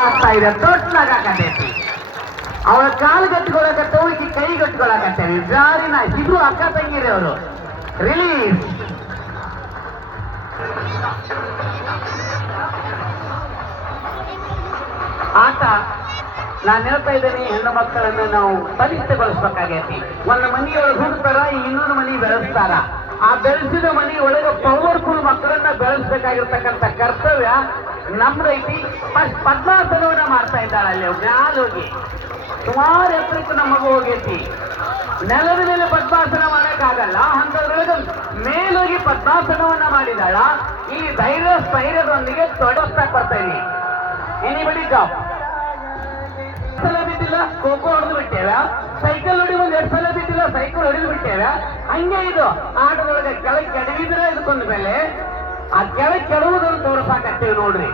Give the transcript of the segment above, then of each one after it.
ಆಗ್ತಾ ಇದೆ, ತೊಟ್ಲಾಗತ್ತೈತಿ. ಅವಳ ಕಾಲು ಗಟ್ಟಿಗೊಳಕತ್ತವು, ಈಕಿ ಕೈ ಗಟ್ಟಿಗೊಳಕತ್ತೇವಿ. ಜಾರಿನ ಇದು ಅಕ್ಕ ತಂಗಿರಿ ಅವರು. ರಿಲೀಸ್. ಆಟ ನಾನು ಹೇಳ್ತಾ ಇದ್ದೇನೆ, ಹೆಣ್ಣು ಮಕ್ಕಳನ್ನು ನಾವು ಬಲಿಷ್ಠಗೊಳಿಸ್ಬೇಕಾಗೈತಿ. ಒಂದು ಮನೆಯೊಳಗೆ ಹುಡ್ತಾರ, ಇನ್ನೊಂದು ಮನೆ ಬೆಳೆಸ್ತಾರ. ಆ ಬೆಳೆಸಿದ ಮನೆ ಒಳಗೆ ಪವರ್ಫುಲ್ ಮಕ್ಕಳನ್ನ ಬೆಳೆಸ್ಬೇಕಾಗಿರ್ತಕ್ಕಂಥ ಕರ್ತವ್ಯ ನಮ್ದೈತಿ. ಫಸ್ಟ್ ಪದ್ಮಾಸನವನ್ನ ಮಾಡ್ತಾ ಇದ್ದಾಳೆ ಅಲ್ಲಿ ಮ್ಯಾಲ ಹೋಗಿ. ಸುಮಾರು ಎತ್ತರಕ್ಕೆ ನಮ್ಮ ಮಗು ಹೋಗೈತಿ. ನೆಲದ ಮೇಲೆ ಪದ್ಮಾಸನ ಮಾಡಕ್ಕಾಗಲ್ಲ, ಅಂತದ್ರೊಳಗೆ ಮೇಲೋಗಿ ಪದ್ಮಾಸನವನ್ನ ಮಾಡಿದಾಳ. ಈ ಧೈರ್ಯ ಸ್ಥೈರ್ಯದೊಂದಿಗೆ ತೊಡಸ್ತಾಕ್ ಬರ್ತಾ ಇದೀನಿ. Anybody job. ಸಲ ಬಿದ್ದಿಲ್ಲ, ಖೋಖೋ ಹೊಡೆದು ಬಿಟ್ಟೇವ. ಸೈಕಲ್ ಹೊಡಿ ಒಂದು 2 ಸಲ ಬಿದ್ದಿಲ್ಲ, ಸೈಕಲ್ ಹೊಡೆದು ಬಿಟ್ಟೇವ. ಹಂಗೆ ಇದು ಆಟದೊಳಗೆ ಕೆಳಗೆ ಕೆಡವಿದ್ರೆ ಇದಕ್ಕೊಂದು ಬೆಲೆ. ಆ ಕೆಳಗೆ ಕೆಡವುದನ್ನು ತೋರ್ಸಾಕತ್ತೇವೆ ನೋಡ್ರಿ.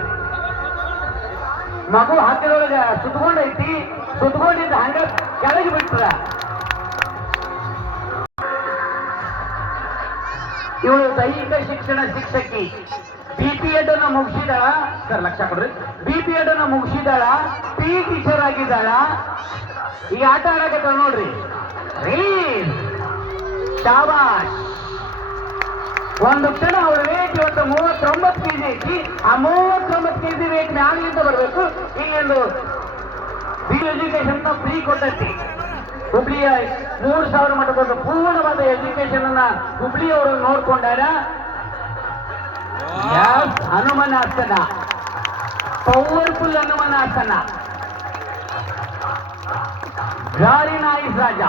ಮಗು ಹತ್ತಿರೊಳಗೆ ಸುತ್ಕೊಂಡೈತಿ, ಸುತ್ಕೊಂಡಿದ್ದ ಹಂಗ ಕೆಳಗೆ ಬಿಟ್ರ. ಇವಳು ದೈಹಿಕ ಶಿಕ್ಷಣ ಶಿಕ್ಷಕಿ. BPEd ಅನ್ನ ಮುಗಿಸಿದಾಳ ಸರ್, ಲಕ್ಷ ಕೊಡ್ರಿ. BPEd ಅನ್ನ ಮುಗಿಸಿದಾಳ, PE ಟೀಚರ್ ಆಗಿದ್ದಾಳ. ಈಗ ಆಟ ಆಡಕತ್ತಾಳ ನೋಡ್ರಿ. ರಿಲೀಸ್. ಶಾಬಾಷ್. ಒಂದು ಕ್ಷಣ ಅವಳ ವೇಟ್ ಇವತ್ತು 39 kg ಐತಿ. ಆ 39 kg ವೇಟ್ ಮ್ಯಾಲಿಂದ ಬರಬೇಕು. ಇಲ್ಲೊಂದು ಎಜುಕೇಶನ್ ಫ್ರೀ ಕೊಟ್ಟೈತಿ. ಹುಬ್ಳಿಯ 3000 ಮಟ್ಟದ ಪೂರ್ಣವಾದ ಎಜುಕೇಶನ್ ಅನ್ನ ಹುಬ್ಳಿಯವರು ನೋಡ್ಕೊಂಡಾರ. ಹನುಮನಾಸನ, ಪವರ್ಫುಲ್ ಹನುಮನಾಸನ. ಜಾರಿನಾಯಿಸ್ ರಾಜ.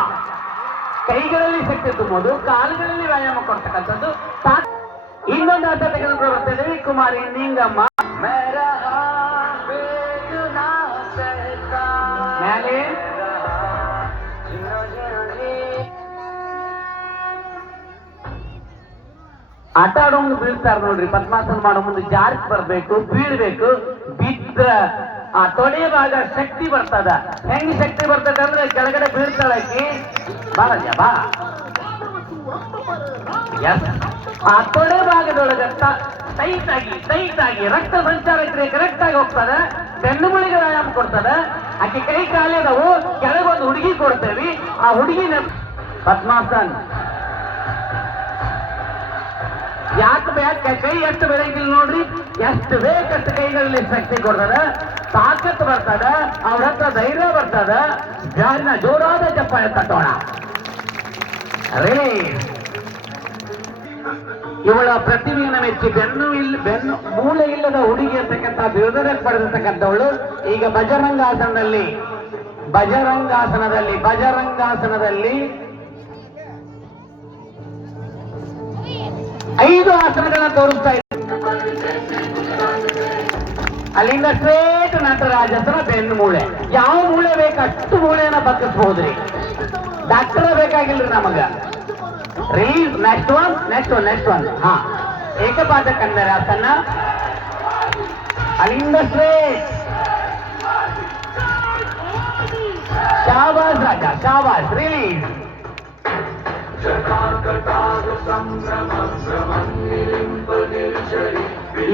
ಕೈಗಳಲ್ಲಿ ಶಕ್ತಿ ತುಂಬೋದು, ಕಾಲುಗಳಲ್ಲಿ ವ್ಯಾಯಾಮ ಕೊಡ್ತಕ್ಕಂಥದ್ದು. ಇನ್ನೊಂದು ಆಟ ತೆಗೆದುಕೊಂಡು ಬರ್ತಾ ಇದ್ದೀವಿ. ಕುಮಾರಿ ನಿಂಗಮ್ಮ ಮೇಲೆ ಆಟ ಆಡೋ ಮುಂದೆ ಬೀಳ್ತಾರ ನೋಡ್ರಿ. ಪದ್ಮಾಸನ ಮಾಡೋ ಮುಂದೆ ಜಾರ್ಕ್ ಬರ್ಬೇಕು, ಬೀಳ್ಬೇಕು. ಬಿದ್ರ ಆ ತೊಡೆ ಭಾಗ ಶಕ್ತಿ ಬರ್ತದ. ಹೆಂಗ್ ಶಕ್ತಿ ಬರ್ತದ ಅಂದ್ರೆ ಕೆಳಗಡೆ ಬೀಳ್ತಾಳಕಿ. ಬಾರಜ ಬಾ. ಎಸ್. ಆ ತೊಡೆ ಭಾಗದೊಳಗ ಟೈಟ್ ಆಗಿ ರಕ್ತ ಸಂಚಾರ ಕರೆಕ್ಟ್ ಆಗಿ ಹೋಗ್ತದ. ಬೆನ್ನುಮುಳಿಗೆ ವ್ಯಾಯಾಮ ಕೊಡ್ತದ. ಆಕೆ ಕೈ ಕಾಲಿದವು. ಕೆಳಗೊಂದು ಹುಡುಗಿ ಕೊಡ್ತೇವಿ. ಆ ಹುಡುಗಿನ ಪದ್ಮಾಸನ್ ಯಾಕೆ ಬೇಕು? ಕೈ ಎಷ್ಟು ಬೆಳಗಿಲ್ಲ ನೋಡ್ರಿ. ಎಷ್ಟು ಬೇಕಷ್ಟು ಕೈಗಳಲ್ಲಿ ಶಕ್ತಿ ಕೊಡ್ತದ, ತಾಕತ್ತು ಬರ್ತದ, ಅವ್ರ ಹತ್ರ ಧೈರ್ಯ ಬರ್ತದ. ಜಾರಿನ ಜೋರಾದ ಚಪ್ಪಾಳೆ ತಟ್ಟೋಣ. ಇವಳ ಪ್ರತಿಭೆಯನ್ನು ಮೆಚ್ಚಿ ಬೆನ್ನು ಮೂಳೆ ಇಲ್ಲದ ಹುಡುಗಿ ಅಂತಕ್ಕಂಥ ಬಿರುದನೆ ಪಡೆದಿರ್ತಕ್ಕಂಥವಳು ಈಗ ಬಜರಂಗಾಸನದಲ್ಲಿ 5 ಆಸನಗಳನ್ನ ತೋರಿಸ್ತಾ ಇದೆ. ಅಲ್ಲಿಂದ ಸ್ಟ್ರೇಟ್ ನಟರಾಜಾಸನ, ಬೆನ್ನು ಮೂಳೆ. ಯಾವ ಮೂಳೆ ಬೇಕು ಅಷ್ಟು ಮೂಳೆಯನ್ನ ಬಗ್ಗಿಸಬಹುದ್ರಿ. ಡಾಕ್ಟರ್ ಬೇಕಾಗಿಲ್ರಿ ನಮಗ. ರಿಲೀಸ್. Next one. ಹಾ, ಏಕಪಾದ ಕಂದರಾಸನ. ಅಲ್ಲಿಂದ ಸ್ಟ್ರೇಟ್. ಶಾಬಾಸ್ ರಾಜ, ಶಾಬಾಸ್. ರಿಲೀಸ್.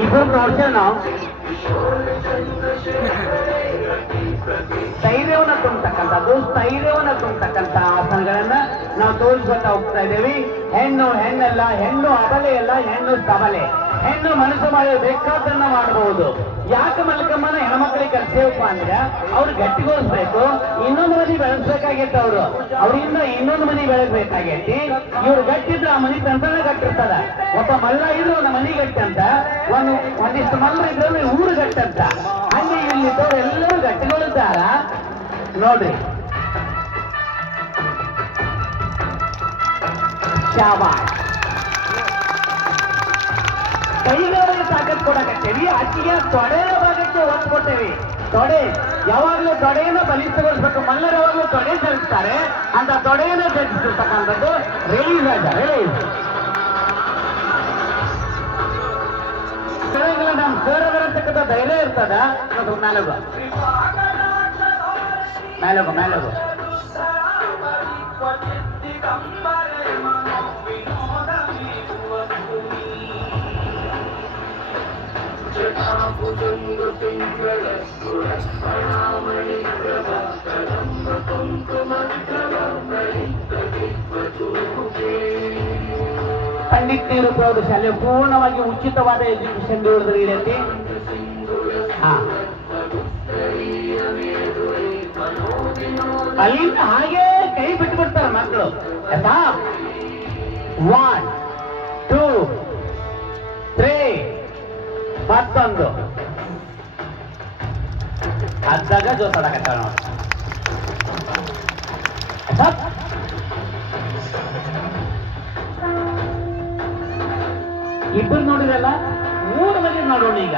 ಇಬ್ಬರು ನೋಡ್ತೇವೆ ನಾವು. ಸ್ಥೈರ್ಯವನ್ನು ತುಂಬತಕ್ಕಂಥ ಆಸನಗಳನ್ನ ನಾವು ತೋರಿಸ್ಕೊತಾ ಹೋಗ್ತಾ ಇದ್ದೇವೆ. ಹೆಣ್ಣಲ್ಲ, ಹೆಣ್ಣು ಅಬಲೆ ಅಲ್ಲ, ಹೆಣ್ಣು ಸಬಲೆ. ಹೆಣ್ಣು ಮನಸ್ಸು ಮಾಡಿ ಬೇಕಾದನ್ನ ಮಾಡಬಹುದು. ಯಾಕೆ ಮಲ್ಕಮ್ಮನ ಹೆಣ್ಮಕ್ಳಿಗೆ ಕಲ್ಸೇವಪ್ಪ ಅಂದ್ರೆ ಅವ್ರು ಗಟ್ಟಿಗೋಸ್ಬೇಕು. ಇನ್ನೊಂದು ಮನೆ ಬೆಳೆಸ್ಬೇಕಾಗೈತೆ. ಅವರಿಂದ ಇನ್ನೊಂದು ಮನೆ ಬೆಳೆಸ್ಬೇಕಾಗೈತಿ. ಇವ್ರು ಗಟ್ಟಿದ್ರೆ ಆ ಮನೆ ತಂತ್ರನೇ ಗಟ್ಟಿರ್ತದ. ಒಬ್ಬ ಮಲ್ಲ ಇದ್ರು ಒಂದು ಮನೆ ಗಟ್ಟಿ ಅಂತ, ಒಂದಿಷ್ಟು ಮಲ್ಲ ಇದ್ರೆ ಊರು ಗಟ್ಟಂತ. ಹಂಗೆ ಇಲ್ಲಿದ್ದವ್ರು ಎಲ್ಲರೂ ಗಟ್ಟಿಗಳಿದ್ದಾರ ನೋಡ್ರಿ. ಶಾಬಾಷ್. ಕೈಗಳಿಗೆ ತಾಕತ್ ಕೊಡಕತ್ತೇವಿ. ಅಕ್ಕಿಗೆ ತೊಡೆಯ ಭಾಗಕ್ಕೆ ಒತ್ತು ಕೊಟ್ಟೇವಿ. ತೊಡೆ ಯಾವಾಗಲೂ ತೊಡೆಯನ್ನು ಬಲಿಷ್ಠಗೊಳಿಸಬೇಕು. ಮಲ್ಲರು ಯಾವಾಗಲೂ ತೊಡೆ ಚಲಿಸ್ತಾರೆ. ಅಂತ ತೊಡೆಯನ್ನು ಚಲಿಸಿರ್ತಕ್ಕಂಥದ್ದು ರಿಲೀಸ್ ಆಗ. ನಮ್ಮ ಸೇರಬರತಕ್ಕಂಥ ಧೈರ್ಯ ಇರ್ತದ. ಮೇಲೋಗು. ಪಂಡಿತ್ ನೆಹರು ಪ್ರೌಢಶಾಲೆ ಪೂರ್ಣವಾಗಿ ಉಚಿತವಾದ ಎಜುಕೇಶನ್ ನೀಡಿದ್ರೆ ಅಲ್ಲಿಂದ ಹಾಗೆ ಕೈ ಬಿಟ್ಟು ಬಿಡ್ತಾರೆ ಮಕ್ಕಳು. 1 2 3 ಮತ್ತೊಂದು ಅದ್ದಾಗ ಜೋತಾಡಕತ್ತಾಳ ನೋಡಿ. ಇಬ್ಬರು ನೋಡಿರಲ್ಲ, 3 ಮಂದಿ ನೋಡೋಣ ಈಗ.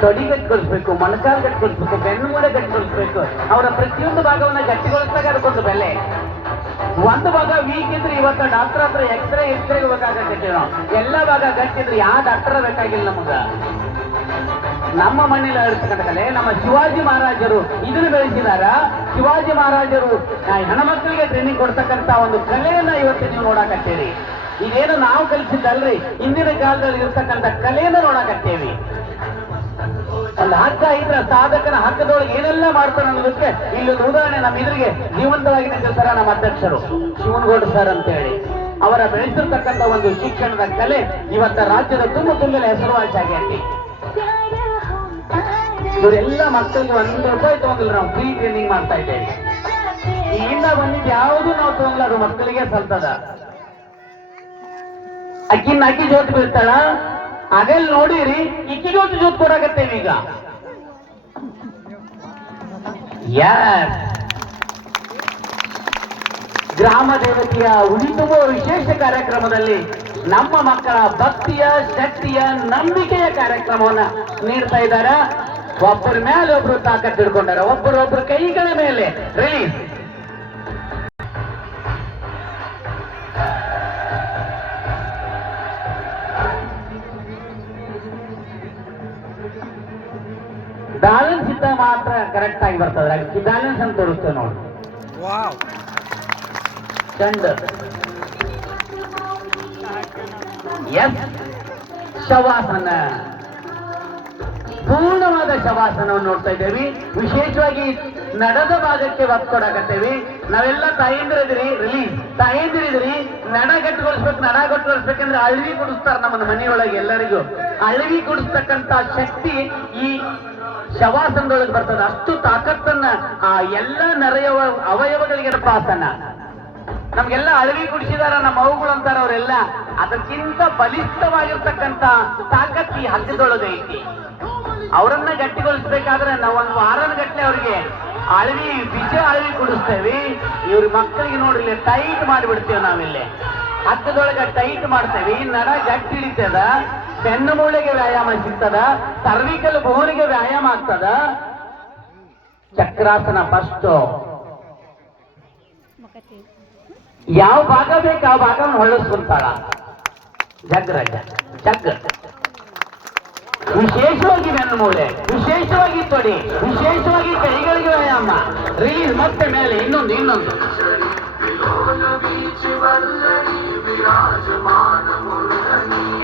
ತೊಡಿ ಗಟ್ಟಿಗೊಳಿಸ್ಬೇಕು, ಮೊಣಕಾಲು ಗಟ್ಟಿಗೊಳಿಸ್ಬೇಕು, ಬೆನ್ನು ಮೂಳೆ ಗಟ್ಟಿಗೊಳಿಸ್ಬೇಕು. ಅವರ ಪ್ರತಿಯೊಂದು ಭಾಗವನ್ನ ಗಟ್ಟಿಗೊಳಿಸಿದಾಗ ಅದಕ್ಕೊಂದು ಬೆಲೆ. ಒಂದು ಭಾಗ ವೀಕ್ ಇದ್ರೆ ಇವತ್ತು ಡಾಕ್ಟರ್ ಹತ್ರ ಎಕ್ಸ್ರೇ ಬೇಕಾಗತ್ತೆ. ಎಲ್ಲ ಭಾಗ ಗಟ್ಟಿದ್ರೆ ಯಾವ ಡಾಕ್ಟರ್ ಬೇಕಾಗಿಲ್ಲ ನಮಗ. ನಮ್ಮ ಮನೇಲಿ ಇರ್ತಕ್ಕಂಥ ಕಲೆ ನಮ್ಮ ಶಿವಾಜಿ ಮಹಾರಾಜರು ಇದನ್ನು ಬೆಳೆಸಿದಾರ. ಶಿವಾಜಿ ಮಹಾರಾಜರು ಹೆಣ್ಮಕ್ಳಿಗೆ ಟ್ರೈನಿಂಗ್ ಕೊಡ್ತಕ್ಕಂಥ ಒಂದು ಕಲೆಯನ್ನ ಇವತ್ತು ನೀವು ನೋಡಾಕತ್ತೀರಿ. ಇದೇನು ನಾವು ಕಲಿಸಿದ್ದಲ್ರಿ, ಹಿಂದಿನ ಕಾಲದಲ್ಲಿ ಇರ್ತಕ್ಕಂಥ ಕಲೆಯನ್ನ ನೋಡಾಕತ್ತೇವಿ. ಒಂದು ಹಗ್ಗ ಇದ್ರ ಸಾಧಕನ ಹಗ್ಗದೊಳಗೆ ಏನೆಲ್ಲ ಮಾಡ್ತಾರೆ ಅನ್ನೋದಕ್ಕೆ ಇಲ್ಲೊಂದು ಉದಾಹರಣೆ ನಮ್ಮ ಎದುರಿಗೆ ಜೀವಂತವಾಗಿ ನಿಂತಿರ್ತಾರ ನಮ್ಮ ಅಧ್ಯಕ್ಷರು ಶಿವನಗೌಡ ಸರ್ ಅಂತ ಹೇಳಿ. ಅವರ ಬೆಳೆಸಿರ್ತಕ್ಕಂಥ ಒಂದು ಶಿಕ್ಷಣದ ಕಲೆ ಇವತ್ತ ರಾಜ್ಯದ ತುಂಬೆಲ್ಲ ಹೆಸರುವಾಸಿ ಆಗೈತಿ. ಇವರೆಲ್ಲ ಮಕ್ಕಳಿಗೆ 1 ರೂಪಾಯಿ ತಗೊಂಡಿಲ್ಲ, ನಾವು ಫ್ರೀ ಟ್ರೈನಿಂಗ್ ಮಾಡ್ತಾ ಇದ್ದೇವೆ. ಇಲ್ಲಿಂದ ಬಂದಿದ್ದು ಯಾವುದು ನಾವು ತಗೊಂಡಿಲ್ಲ, ಅದು ಮಕ್ಕಳಿಗೆ ಸಲ್ತದ. ಅಕ್ಕಿ ಜೋತ್ ಬೀಳ್ತಾಳ, ಅದೆಲ್ಲ ನೋಡಿರಿ, ಇಕ್ಕಿಗೊಂದು ಜೋತ್ ಕೊಡಾಕತ್ತೇವೆ ಈಗ. ಗ್ರಾಮ ದೇವತೆಯ ಉಳಿದುವ ವಿಶೇಷ ಕಾರ್ಯಕ್ರಮದಲ್ಲಿ ನಮ್ಮ ಮಕ್ಕಳ ಭಕ್ತಿಯ, ಶಕ್ತಿಯ, ನಂಬಿಕೆಯ ಕಾರ್ಯಕ್ರಮವನ್ನ ನೀಡ್ತಾ ಇದ್ದಾರೆ. ಒಬ್ಬರ ಮೇಲೆ ಒಬ್ರು ತಾಕತ್ತು ಹಿಡ್ಕೊಂಡಾರ, ಒಬ್ಬರೊಬ್ಬರ ಕೈಗಳ ಮೇಲೆ ರಿಲೀಸ್. ಬ್ಯಾಲೆನ್ಸ್ ಇದ್ದ ಮಾತ್ರ ಕರೆಕ್ಟ್ ಆಗಿ ಬರ್ತದೆ. ಬ್ಯಾಲೆನ್ಸ್ ಅಂತ ತೋರಿಸ್ತೇವೆ ನೋಡಿ. ಚಂಡ ಶವಾಸನ, ಪೂರ್ಣವಾದ ಶವಾಸನವನ್ನು ನೋಡ್ತಾ ಇದ್ದೇವೆ. ವಿಶೇಷವಾಗಿ ನಡದ ಭಾಗಕ್ಕೆ ಒತ್ತು ಕೊಡಾಕತ್ತೇವಿ. ನಾವೆಲ್ಲ ತಾಯಂದಿರಿದ್ರಿ, ರಿಲೀಸ್ ತಾಯಂದಿರಿದ್ರಿ. ನಡ ಗಟ್ಟಿಗೊಳಿಸ್ಬೇಕಂದ್ರೆ ಅಳವಿ ಕುಡಿಸ್ತಾರ ನಮ್ಮ ಮನೆಯೊಳಗೆ. ಎಲ್ಲರಿಗೂ ಅಳವಿ ಕುಡಿಸ್ತಕ್ಕಂತ ಶಕ್ತಿ ಈ ಶವಾಸನದೊಳಗೆ ಬರ್ತದೆ. ಅಷ್ಟು ತಾಕತ್ತನ್ನ ಆ ಎಲ್ಲ ಅವಯವಗಳಿಗೆ ಪ್ರಾಸನ. ನಮ್ಗೆಲ್ಲ ಅಳವಿ ಕುಡಿಸಿದಾರ ನಮ್ಮ ಅವುಗಳು ಅಂತಾರ ಅವರೆಲ್ಲ. ಅದಕ್ಕಿಂತ ಬಲಿಷ್ಠವಾಗಿರ್ತಕ್ಕಂಥ ತಾಕತ್ ಈ ಹಗ್ಗದೊಳಗೆ ಐತಿ. ಅವರನ್ನ ಗಟ್ಟಿಗೊಳಿಸ್ಬೇಕಾದ್ರೆ ನಾವು 1 ವಾರನ ಗಟ್ಟಲೆ ಅವ್ರಿಗೆ ಬೀಜ ಅಳವಿ ಕುಡಿಸ್ತೇವೆ. ಇವ್ರ ಮಕ್ಕಳಿಗೆ ನೋಡ್ರಿ ಟೈಟ್ ಮಾಡಿಬಿಡ್ತೇವೆ ನಾವಿಲ್ಲಿ. ಹಗ್ಗದೊಳಗೆ ಟೈಟ್ ಮಾಡ್ತೇವೆ, ನಡ ಗಟ್ಟಿ ಹಿಡಿತದ, ಬೆನ್ನು ಮೂಳೆಗೆ ವ್ಯಾಯಾಮ ಸಿಗ್ತದ, ಸರ್ವಿಕಲ್ ಬೋನಿಗೆ ವ್ಯಾಯಾಮ ಆಗ್ತದ. ಚಕ್ರಾಸನ ಫಸ್ಟ್ ಯಾವ ಭಾಗ ಬೇಕು ಆ ಭಾಗವನ್ನು ಹೊಳ್ಳಿಸ್ಕೊಂತಾಳ. ಜಗ್ ವಿಶೇಷವಾಗಿ ಬೆನ್ನು ಮೂಳೆ, ವಿಶೇಷವಾಗಿ ತೊಡಿ, ವಿಶೇಷವಾಗಿ ಕೈಗಳಿಗೆ ವ್ಯಾಯಾಮ. ರಿಲೀಸ್ ಮತ್ತೆ ಮೇಲೆ ಇನ್ನೊಂದು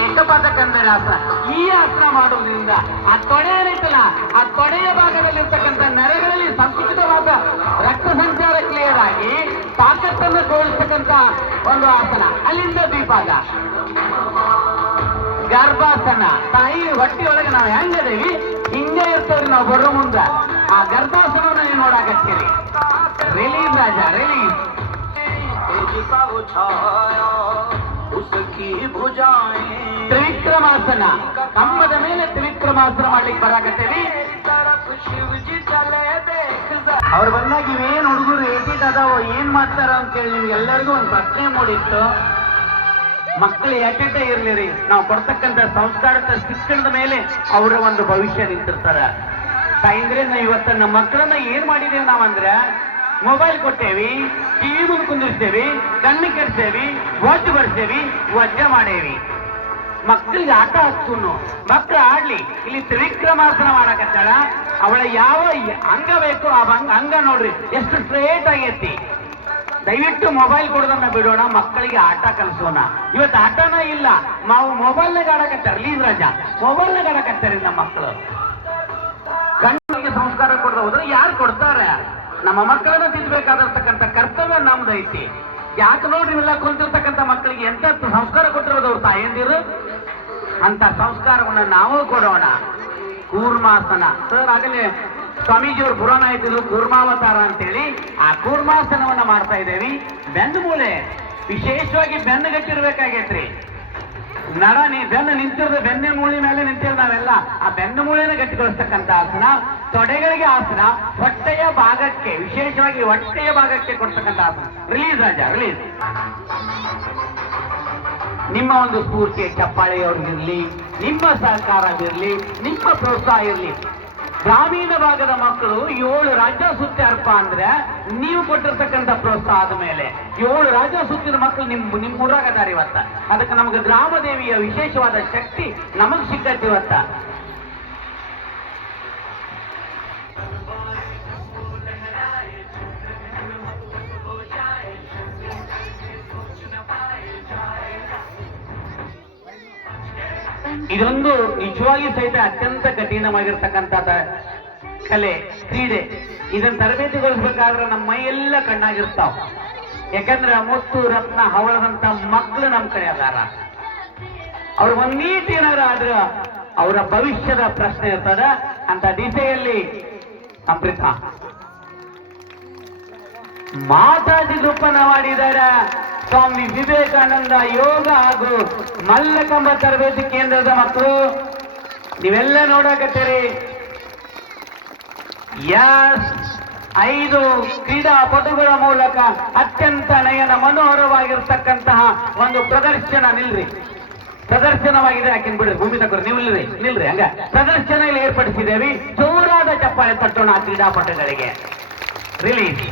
ಏಕಪಾದ ಕಂದರಾಸನ. ಈ ಆಸನ ಮಾಡುವುದರಿಂದ ಆ ತೊಡೆ ಏನೈತಲ್ಲ, ಆ ತೊಡೆಯ ಭಾಗದಲ್ಲಿರ್ತಕ್ಕಂಥ ನರಗಳಲ್ಲಿ ಸಂಕುಚಿತವಾದ ರಕ್ತ ಸಂಚಾರ ಕ್ಲಿಯರ್ ಆಗಿ ತಾಕತ್ತನ್ನು ತೋರಿಸ್ತಕ್ಕಂಥ ಒಂದು ಆಸನ. ಅಲ್ಲಿಂದ ದ್ವಿಪಾದ ಗರ್ಭಾಸನ. ತಾಯಿ ಹೊಟ್ಟೆಯೊಳಗೆ ನಾವು ಹೆಂಗದೇವಿ ಹಿಂಗೆ ಇರ್ತೇವ್ರಿ ನಾವು ಬರೋ ಮುಂದ. ಆ ಗರ್ಭಾಸನವನ್ನು ನೀವು ನೋಡಾಕತ್ತೀರಿ. ರಿಲೀಸ್ ರಾಜ, ರಿಲೀಸ್. ತ್ರಿವಿಕ್ರಮಾಸನ, ಕಂಬದ ಮೇಲೆ ತ್ರಿವಿಕ್ರಮಾಸನ ಮಾಡ್ಲಿಕ್ಕೆ ಬರಾಕತ್ತೇವಿ. ಅವ್ರು ಬಂದಾಗ ಇವೇನ್ ಹುಡುಗರು ಏಟೀಟ್ ಅದಾವ, ಏನ್ ಮಾಡ್ತಾರ ಅಂತೇಳಿ ನಿಮ್ಗೆ ಎಲ್ಲರಿಗೂ ಒಂದು ಪ್ರಶ್ನೆ ಮೂಡಿತ್ತು. ಮಕ್ಕಳು ಎಟ್ಟೆ ಇರ್ಲಿರಿ, ನಾವು ಕೊಡ್ತಕ್ಕಂಥ ಸಂಸ್ಕಾರದ ಶಿಕ್ಷಣದ ಮೇಲೆ ಅವರ ಒಂದು ಭವಿಷ್ಯ ನಿಂತಿರ್ತಾರ. ತಾಯಿಂದ್ರೆ ನಾವು ಇವತ್ತ ನಮ್ಮ ಮಕ್ಕಳನ್ನ ಏನ್ ಮಾಡಿದೇವಿ ನಾವಂದ್ರೆ, ಮೊಬೈಲ್ ಕೊಟ್ಟೇವಿ, ಟಿವಿ ಮುಂದೆ ಕುಂದಿರ್ತೇವಿ, ಕಣ್ಣು ಕೆಡ್ತೇವಿ, ಒಜ್ಜು ಬರ್ಸ್ತೇವಿ, ವಜ್ಜ ಮಾಡೇವಿ. ಮಕ್ಕಳಿಗೆ ಆಟ ಹಚ್ಚುನು, ಮಕ್ಕಳು ಆಡ್ಲಿ. ಇಲ್ಲಿ ತ್ರಿವಿಕ್ರಮಾಸನ ಮಾಡಕತ್ತಾಳ. ಅವಳ ಯಾವ ಅಂಗ ಬೇಕು ಆ ಅಂಗ ನೋಡ್ರಿ ಎಷ್ಟು ಸ್ಟ್ರೇಟ್ ಆಗೈತಿ. ದಯವಿಟ್ಟು ಮೊಬೈಲ್ ಕೊಡೋದನ್ನ ಬಿಡೋಣ, ಮಕ್ಕಳಿಗೆ ಆಟ ಕಲಿಸೋಣ. ಇವತ್ತು ಆಟನ ಇಲ್ಲ, ನಾವು ಮೊಬೈಲ್ನಾಗ ಆಡಕತ್ತಾರ. ಲೀಸ್ ರಾಜ ಮೊಬೈಲ್ನಾಗ ಆಡಕತ್ತಾರೆ ನಮ್ಮ ಮಕ್ಕಳು. ಗಂಡಿಗೆ ಸಂಸ್ಕಾರ ಕೊಡದ ಹೋದ್ರೆ ಯಾರು ಕೊಡ್ತಾರೆ? ನಮ್ಮ ಮಕ್ಕಳನ್ನ ತಿದ್ದಬೇಕಾದಿರ್ತಕ್ಕಂಥ ಕರ್ತವ್ಯ ನಮ್ದೈತಿ. ಯಾಕೆ ನೋಡ್ರಿ ಇವೆಲ್ಲ ಕುಂತಿರ್ತಕ್ಕಂಥ ಮಕ್ಕಳಿಗೆ ಎಂತ ಸಂಸ್ಕಾರ ಕೊಟ್ಟಿರೋದು ಅವ್ರ ತಾಯಂದಿರು. ಅಂತ ಸಂಸ್ಕಾರವನ್ನ ನಾವು ಕೊಡೋಣ. ಕೂರ್ಮಾಸನ ಸರ್ ಆಗಲೇ ಸ್ವಾಮೀಜಿಯವರು ಪುರಾಣ ಆಯ್ತಿದ್ರು ಕೂರ್ಮಾವತಾರ ಅಂತೇಳಿ ಆ ಕೂರ್ಮಾಸನವನ್ನ ಮಾಡ್ತಾ ಇದ್ದೇವೆ. ಬೆನ್ನು ಮೂಳೆ ವಿಶೇಷವಾಗಿ ಬೆನ್ನು ಗಟ್ಟಿರ್ಬೇಕಾಗೈತ್ರಿ. ಬೆನ್ನು ನಿಂತಿರೋದು ಬೆನ್ನಿನ ಮೂಳೆ ಮೇಲೆ ನಿಂತಿರೋ ನಾವೆಲ್ಲ ಆ ಬೆನ್ನು ಮೂಳೆನ ಗಟ್ಟಿಗೊಳಿಸ್ತಕ್ಕಂಥ ಆಸನ. ತೊಡೆಗಳಿಗೆ ಆಸನ, ಹೊಟ್ಟೆಯ ಭಾಗಕ್ಕೆ ವಿಶೇಷವಾಗಿ ಹೊಟ್ಟೆಯ ಭಾಗಕ್ಕೆ ಕೊಡ್ತಕ್ಕಂಥ ಆಸನ. ರಿಲೀಸ್ ರಾಜ ರಿಲೀಸ್. ನಿಮ್ಮ ಒಂದು ಸ್ಫೂರ್ತಿಯ ಚಪ್ಪಾಳೆಯವ್ರಿಗಿರ್ಲಿ, ನಿಮ್ಮ ಸಹಕಾರವಿರ್ಲಿ, ನಿಮ್ಮ ಪ್ರೋತ್ಸಾಹ ಇರಲಿ. ಗ್ರಾಮೀಣ ಭಾಗದ ಮಕ್ಕಳು 7 ರಾಜ್ಯ ಸುತ್ತಾರಪ್ಪ ಅಂದ್ರೆ ನೀವು ಕೊಟ್ಟಿರ್ತಕ್ಕಂಥ ಪ್ರೋತ್ಸಾಹದ ಮೇಲೆ 7 ರಾಜ್ಯ ಸುತ್ತಿದ ಮಕ್ಕಳು ನಿಮ್ಮ ಊರಾಗದಾರ ಇವತ್ತ. ಅದಕ್ಕೆ ನಮ್ಗೆ ಗ್ರಾಮದೇವಿಯ ವಿಶೇಷವಾದ ಶಕ್ತಿ ನಮಗ್ ಸಿಕ್ಕತ್ತೆ ಇವತ್ತ. ಇದೊಂದು ನಿಜವಾಗಿ ಸಹಿತ ಅತ್ಯಂತ ಕಠಿಣವಾಗಿರ್ತಕ್ಕಂಥದ ಕಲೆ, ಕ್ರೀಡೆ. ಇದನ್ನ ತರಬೇತಿಗೊಳಿಸ್ಬೇಕಾದ್ರೆ ನಮ್ಮ ಮೈಯೆಲ್ಲ ಕಣ್ಣಾಗಿರ್ತಾವ. ಯಾಕಂದ್ರೆ ಮುತ್ತು ರತ್ನ ಹವಳದಂತ ಮಕ್ಕಳು ನಮ್ಮ ಕಡೆ ಅದಾರ. ಅವ್ರ ಒಂದೀಟ್ ಏನಾರ ಆದ್ರ ಅವರ ಭವಿಷ್ಯದ ಪ್ರಶ್ನೆ ಇರ್ತದ. ಅಂತ ದಿಸೆಯಲ್ಲಿ ಅಮೃತ ಮಾತಾಜಿ ರೂಪನ ಮಾಡಿದಾರ ಸ್ವಾಮಿ ವಿವೇಕಾನಂದ ಯೋಗ ಹಾಗೂ ಮಲ್ಲಕಂಬ ತರಬೇತಿ ಕೇಂದ್ರದ ಮಕ್ಕಳು. ನೀವೆಲ್ಲ ನೋಡಕತ್ತೀರಿ. 5 ಕ್ರೀಡಾಪಟುಗಳ ಮೂಲಕ ಅತ್ಯಂತ ನಯನ ಮನೋಹರವಾಗಿರ್ತಕ್ಕಂತಹ ಒಂದು ಪ್ರದರ್ಶನ. ನಿಲ್ರಿ, ಪ್ರದರ್ಶನವಾಗಿದೆ. ಯಾಕೆನ್ ಬಿಡ್ರಿ, ಭೂಮಿ ತಗೋರಿ, ನೀವು ನಿಲ್ರಿ. ಹಂಗ ಪ್ರದರ್ಶನ ಇಲ್ಲಿ ಏರ್ಪಡಿಸಿದ್ದೇವೆ. ಜೋರಾದ ಚಪ್ಪಾಳೆ ತಟ್ಟೋಣ ಆ ಕ್ರೀಡಾಪಟುಗಳಿಗೆ. ರಿಲೀಸ್.